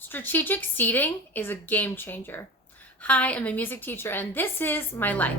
Strategic seating is a game changer. Hi, I'm a music teacher and this is my life.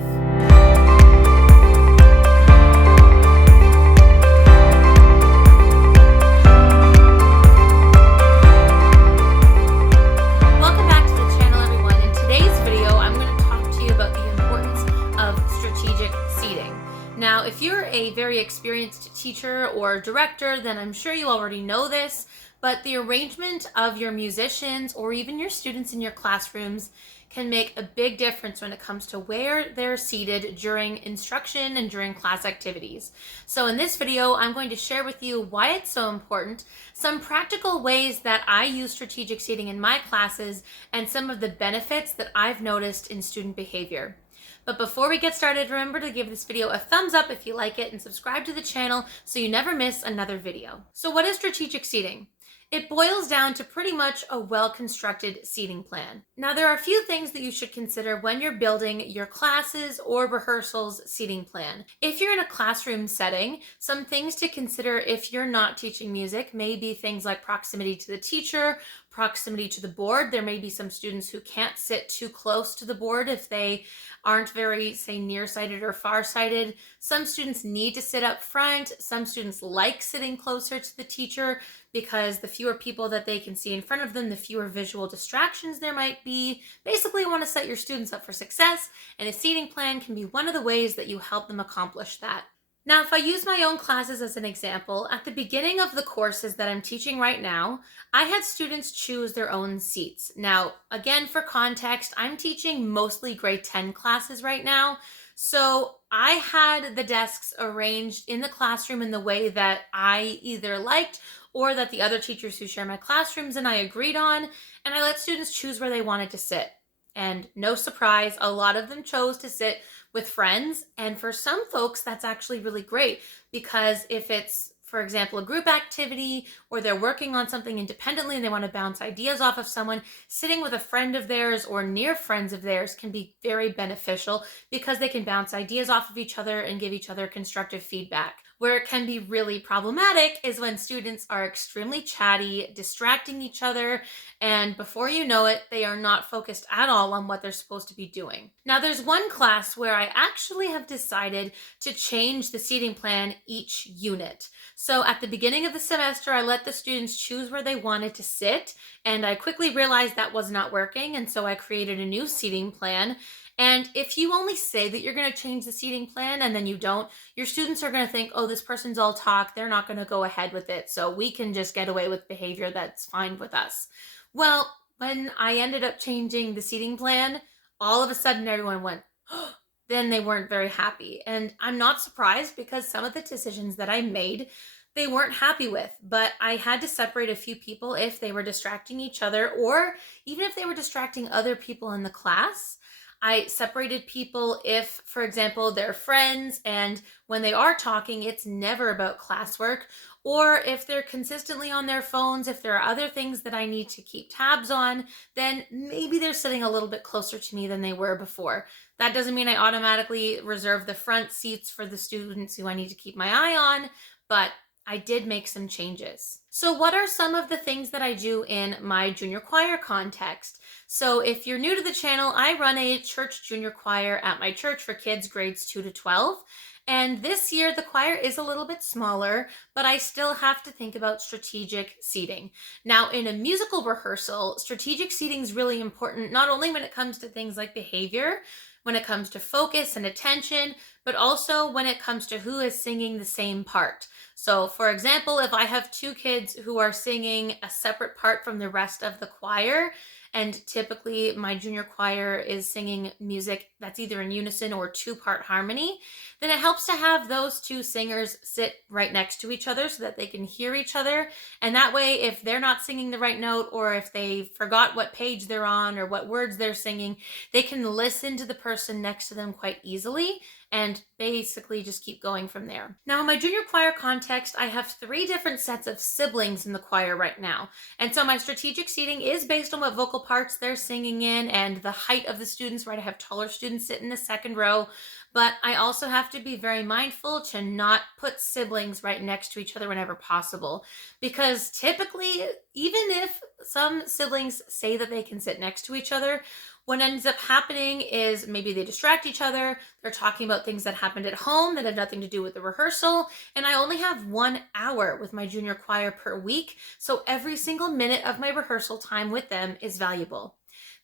Welcome back to the channel, everyone. In today's video, I'm going to talk to you about the importance of strategic seating. Now, if you're a very experienced teacher or director, then I'm sure you already know this, but the arrangement of your musicians or even your students in your classrooms can make a big difference when it comes to where they're seated during instruction and during class activities. So in this video, I'm going to share with you why it's so important, some practical ways that I use strategic seating in my classes, and some of the benefits that I've noticed in student behavior. But before we get started, remember to give this video a thumbs up if you like it and subscribe to the channel so you never miss another video. So what is strategic seating? It boils down to pretty much a well-constructed seating plan. Now, there are a few things that you should consider when you're building your classes or rehearsals seating plan. If you're in a classroom setting, some things to consider if you're not teaching music may be things like proximity to the teacher, proximity to the board. There may be some students who can't sit too close to the board if they aren't very, say, nearsighted or farsighted. Some students need to sit up front. Some students like sitting closer to the teacher because the fewer people that they can see in front of them, the fewer visual distractions there might be. Basically, you want to set your students up for success, and a seating plan can be one of the ways that you help them accomplish that. Now, if I use my own classes as an example, at the beginning of the courses that I'm teaching right now, I had students choose their own seats. Now, again, for context, I'm teaching mostly grade 10 classes right now. So I had the desks arranged in the classroom in the way that I either liked or that the other teachers who share my classrooms and I agreed on, and I let students choose where they wanted to sit. And no surprise, a lot of them chose to sit with friends. And for some folks, that's actually really great because if it's, for example, a group activity or they're working on something independently and they want to bounce ideas off of someone, sitting with a friend of theirs or near friends of theirs can be very beneficial because they can bounce ideas off of each other and give each other constructive feedback. Where it can be really problematic is when students are extremely chatty, distracting each other, and before you know it, they are not focused at all on what they're supposed to be doing. Now, there's one class where I actually have decided to change the seating plan each unit. So at the beginning of the semester, I let the students choose where they wanted to sit, and I quickly realized that was not working, and so I created a new seating plan. And if you only say that you're going to change the seating plan and then you don't, your students are going to think, oh, this person's all talk, they're not going to go ahead with it, so we can just get away with behavior that's fine with us. Well, when I ended up changing the seating plan, all of a sudden everyone went, oh, then they weren't very happy. And I'm not surprised because some of the decisions that I made, they weren't happy with, but I had to separate a few people if they were distracting each other or even if they were distracting other people in the class. I separated people if, for example, they're friends and when they are talking, it's never about classwork, or if they're consistently on their phones, if there are other things that I need to keep tabs on, then maybe they're sitting a little bit closer to me than they were before. That doesn't mean I automatically reserve the front seats for the students who I need to keep my eye on, but I did make some changes. So what are some of the things that I do in my junior choir context? So if you're new to the channel, I run a church junior choir at my church for kids grades 2 to 12. And this year the choir is a little bit smaller, but I still have to think about strategic seating. Now in a musical rehearsal, strategic seating is really important, not only when it comes to things like behavior, when it comes to focus and attention, but also when it comes to who is singing the same part. So for example, if I have two kids who are singing a separate part from the rest of the choir, and typically my junior choir is singing music that's either in unison or two-part harmony, then it helps to have those two singers sit right next to each other so that they can hear each other. And that way, if they're not singing the right note or if they forgot what page they're on or what words they're singing, they can listen to the person next to them quite easily and basically just keep going from there. Now in my junior choir context, I have 3 different sets of siblings in the choir right now. And so my strategic seating is based on what vocal vocal parts they're singing in and the height of the students, right? I have taller students sit in the second row, but I also have to be very mindful to not put siblings right next to each other whenever possible, because typically, even if some siblings say that they can sit next to each other, what ends up happening is maybe they distract each other. They're talking about things that happened at home that have nothing to do with the rehearsal. And I only have 1 hour with my junior choir per week. So every single minute of my rehearsal time with them is valuable.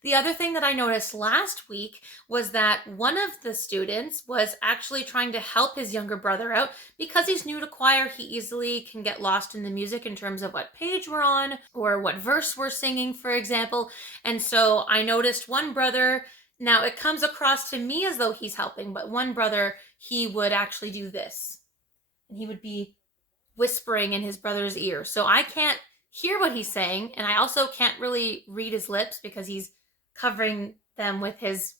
The other thing that I noticed last week was that one of the students was actually trying to help his younger brother out. Because he's new to choir, he easily can get lost in the music in terms of what page we're on or what verse we're singing, for example. And so I noticed one brother, now it comes across to me as though he's helping, but one brother, he would actually do this. And he would be whispering in his brother's ear. So I can't hear what he's saying, and I also can't really read his lips because he's covering them with his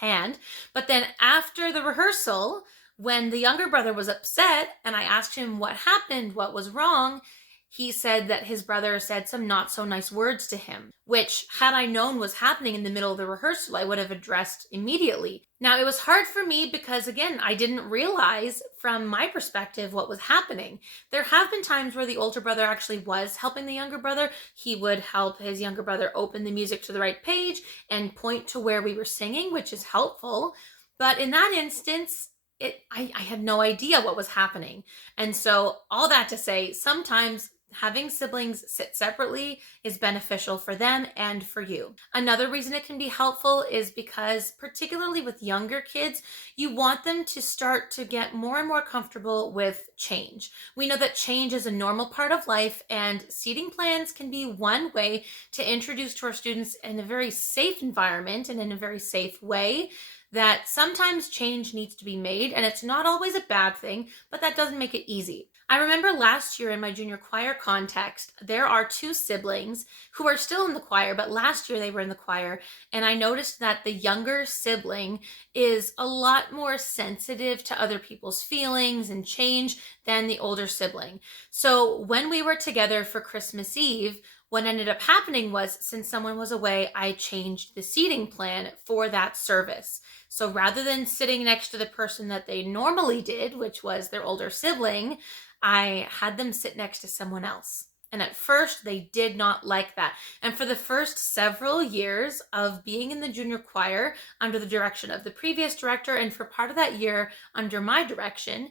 hand. But then after the rehearsal, when the younger brother was upset and I asked him what happened, what was wrong, he said that his brother said some not so nice words to him, which, had I known was happening in the middle of the rehearsal, I would have addressed immediately. Now, it was hard for me because, again, I didn't realize from my perspective what was happening. There have been times where the older brother actually was helping the younger brother. He would help his younger brother open the music to the right page and point to where we were singing, which is helpful. But in that instance, I had no idea what was happening. And so all that to say, sometimes having siblings sit separately is beneficial for them and for you. Another reason it can be helpful is because, particularly with younger kids, you want them to start to get more and more comfortable with change. We know that change is a normal part of life, and seating plans can be one way to introduce to our students in a very safe environment and in a very safe way that sometimes change needs to be made, and it's not always a bad thing, but that doesn't make it easy. I remember last year in my junior choir context, there are 2 siblings who are still in the choir, but last year they were in the choir, and I noticed that the younger sibling is a lot more sensitive to other people's feelings and change than the older sibling. So when we were together for Christmas Eve, what ended up happening was, since someone was away, I changed the seating plan for that service. So rather than sitting next to the person that they normally did, which was their older sibling, I had them sit next to someone else. And at first, they did not like that. And for the first several years of being in the junior choir under the direction of the previous director, and for part of that year under my direction,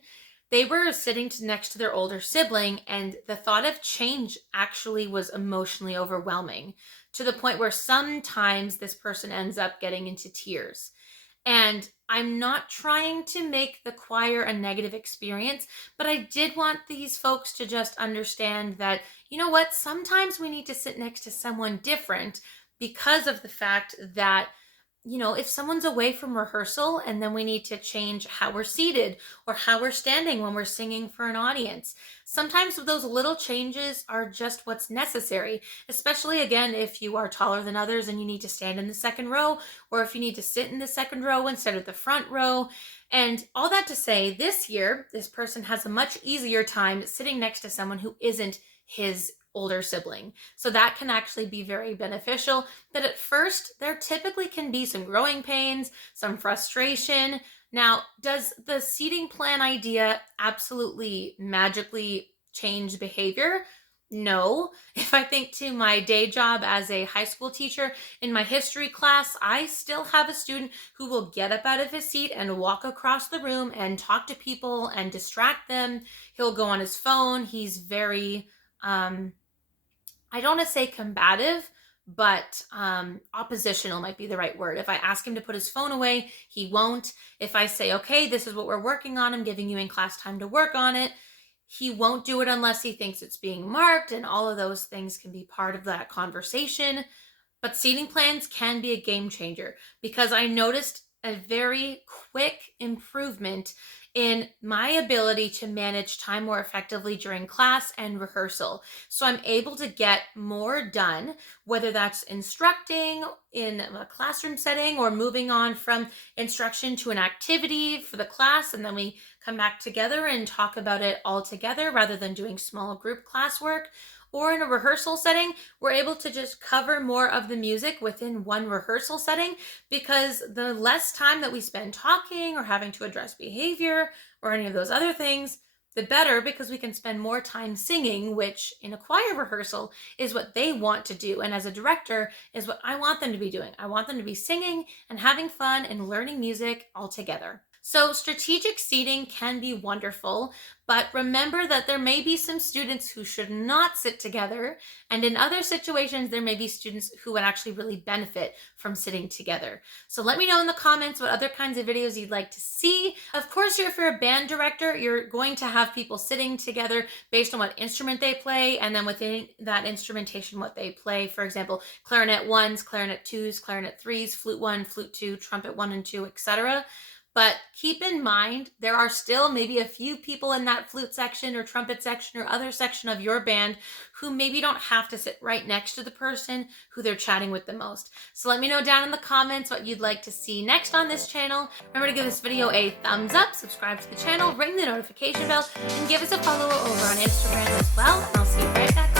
they were sitting next to their older sibling, and the thought of change actually was emotionally overwhelming, to the point where sometimes this person ends up getting into tears. And I'm not trying to make the choir a negative experience, but I did want these folks to just understand that, you know what, sometimes we need to sit next to someone different because of the fact that, you know, if someone's away from rehearsal and then we need to change how we're seated or how we're standing when we're singing for an audience, sometimes those little changes are just what's necessary, especially, again, if you are taller than others and you need to stand in the second row, or if you need to sit in the second row instead of the front row. And all that to say, this year, this person has a much easier time sitting next to someone who isn't his older sibling. So that can actually be very beneficial. But at first, there typically can be some growing pains, some frustration. Now, does the seating plan idea absolutely magically change behavior? No. If I think to my day job as a high school teacher, in my history class, I still have a student who will get up out of his seat and walk across the room and talk to people and distract them. He'll go on his phone. He's very, I don't want to say combative, but oppositional might be the right word. If I ask him to put his phone away, he won't. If I say, okay, this is what we're working on, I'm giving you in class time to work on it, he won't do it unless he thinks it's being marked, and all of those things can be part of that conversation. But seating plans can be a game changer, because I noticed a very quick improvement in my ability to manage time more effectively during class and rehearsal. So I'm able to get more done, whether that's instructing in a classroom setting or moving on from instruction to an activity for the class, and then we come back together and talk about it all together rather than doing small group classwork, or in a rehearsal setting, we're able to just cover more of the music within one rehearsal setting, because the less time that we spend talking or having to address behavior or any of those other things, the better, because we can spend more time singing, which in a choir rehearsal is what they want to do. And as a director is what I want them to be doing. I want them to be singing and having fun and learning music all together. So strategic seating can be wonderful, but remember that there may be some students who should not sit together, and in other situations, there may be students who would actually really benefit from sitting together. So let me know in the comments what other kinds of videos you'd like to see. Of course, if you're a band director, you're going to have people sitting together based on what instrument they play, and then within that instrumentation, what they play. For example, clarinet ones, clarinet twos, clarinet threes, flute one, flute two, trumpet one and two, etc. But keep in mind, there are still maybe a few people in that flute section or trumpet section or other section of your band who maybe don't have to sit right next to the person who they're chatting with the most. So let me know down in the comments what you'd like to see next on this channel. Remember to give this video a thumbs up, subscribe to the channel, ring the notification bell, and give us a follow over on Instagram as well. And I'll see you right back